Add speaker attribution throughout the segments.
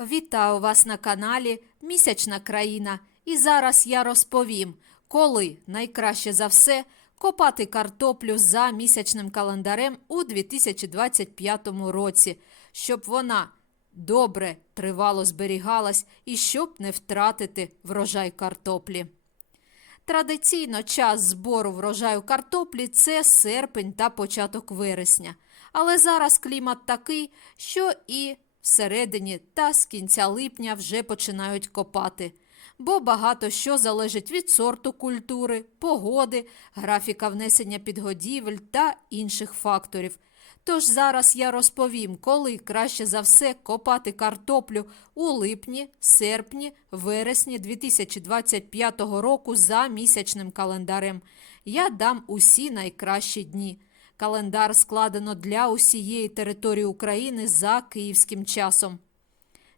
Speaker 1: Вітаю вас на каналі Місячна країна. І зараз я розповім, коли найкраще за все копати картоплю за місячним календарем у 2025 році, щоб вона добре тривало зберігалась і щоб не втратити врожай картоплі. Традиційно час збору врожаю картоплі це серпень та початок вересня. Але зараз клімат такий, що і всередині та з кінця липня вже починають копати. Бо багато що залежить від сорту культури, погоди, графіка внесення підгодівель та інших факторів. Тож зараз я розповім, коли краще за все копати картоплю у липні, серпні, вересні 2025 року за місячним календарем. Я дам усі найкращі дні. Календар складено для усієї території України за київським часом.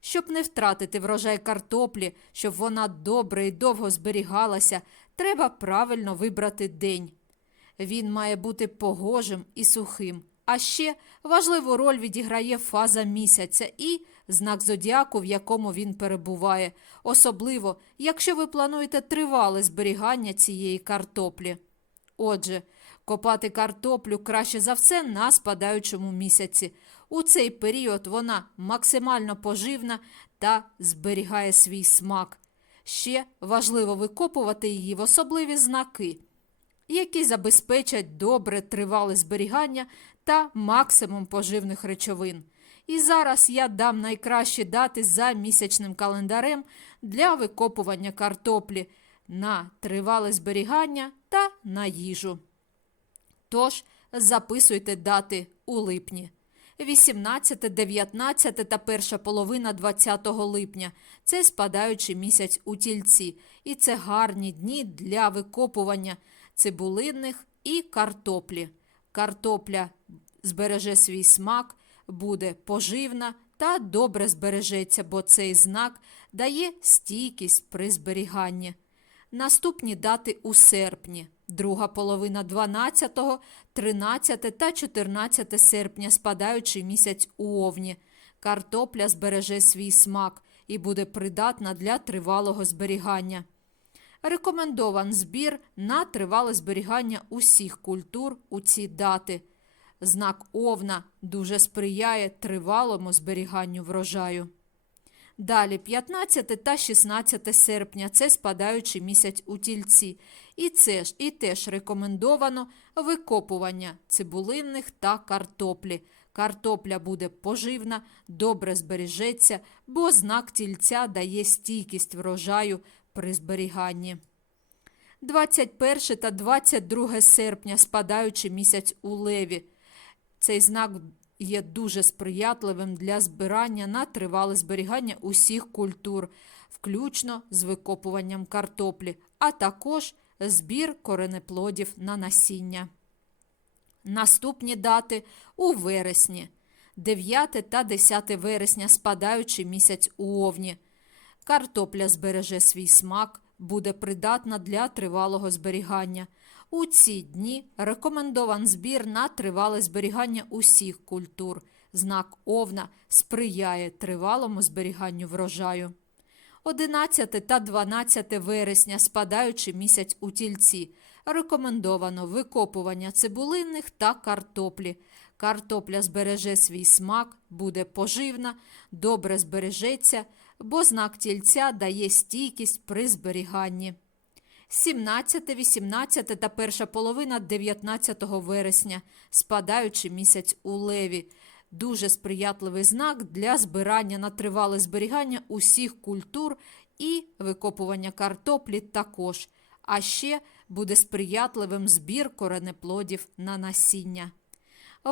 Speaker 1: Щоб не втратити врожай картоплі, щоб вона добре і довго зберігалася, треба правильно вибрати день. Він має бути погожим і сухим. А ще важливу роль відіграє фаза місяця і знак зодіаку, в якому він перебуває, особливо, якщо ви плануєте тривале зберігання цієї картоплі. Отже, копати картоплю краще за все на спадаючому місяці. У цей період вона максимально поживна та зберігає свій смак. Ще важливо викопувати її в особливі знаки, які забезпечать добре тривале зберігання та максимум поживних речовин. І зараз я дам найкращі дати за місячним календарем для викопування картоплі на тривале зберігання та на їжу. Тож записуйте дати у липні. 18, 19 та перша половина 20 липня це спадаючий місяць у тільці, і це гарні дні для викопування цибулинних і картоплі. Картопля збереже свій смак, буде поживна та добре збережеться, бо цей знак дає стійкість при зберіганні. Наступні дати у серпні, друга половина 12, 13 та 14 серпня, спадаючий місяць у овні. Картопля збереже свій смак і буде придатна для тривалого зберігання. Рекомендован збір на тривале зберігання усіх культур у ці дати. Знак овна дуже сприяє тривалому зберіганню врожаю. Далі 15 та 16 серпня це спадаючий місяць у тільці. І це ж і теж рекомендовано викопування цибулинних та картоплі. Картопля буде поживна, добре збережеться, бо знак тільця дає стійкість врожаю при зберіганні. 21 та 22 серпня спадаючий місяць у леві. Цей знак є дуже сприятливим для збирання на тривале зберігання усіх культур, включно з викопуванням картоплі, а також збір коренеплодів на насіння. Наступні дати у вересні. 9 та 10 вересня спадаючий місяць у овні. Картопля збереже свій смак, буде придатна для тривалого зберігання. У ці дні рекомендован збір на тривале зберігання усіх культур. Знак овна сприяє тривалому зберіганню врожаю. 11 та 12 вересня, спадаючий місяць у тільці. Рекомендовано викопування цибулинних та картоплі. Картопля збереже свій смак, буде поживна, добре збережеться, бо знак тільця дає стійкість при зберіганні. 17, 18 та перша половина 19 вересня, спадаючий місяць у леві. Дуже сприятливий знак для збирання на тривале зберігання усіх культур і викопування картоплі також. А ще буде сприятливим збір коренеплодів на насіння.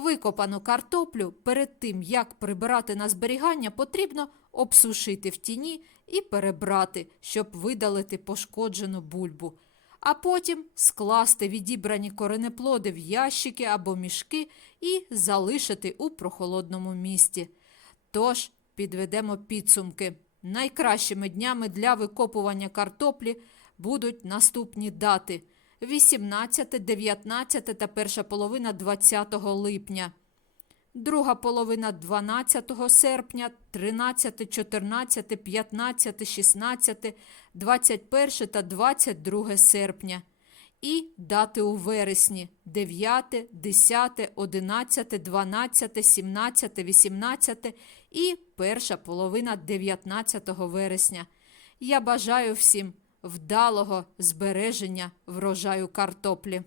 Speaker 1: Викопану картоплю перед тим, як прибирати на зберігання, потрібно обсушити в тіні і перебрати, щоб видалити пошкоджену бульбу. А потім скласти відібрані коренеплоди в ящики або мішки і залишити у прохолодному місті. Тож підведемо підсумки. Найкращими днями для викопування картоплі будуть наступні дати: 18, 19 та перша половина 20 липня. друга половина 12 серпня, 13, 14, 15, 16, 21 та 22 серпня. І дати у вересні 9, 10, 11, 12, 17, 18 і перша половина 19 вересня. Я бажаю всім вдалого збереження врожаю картоплі.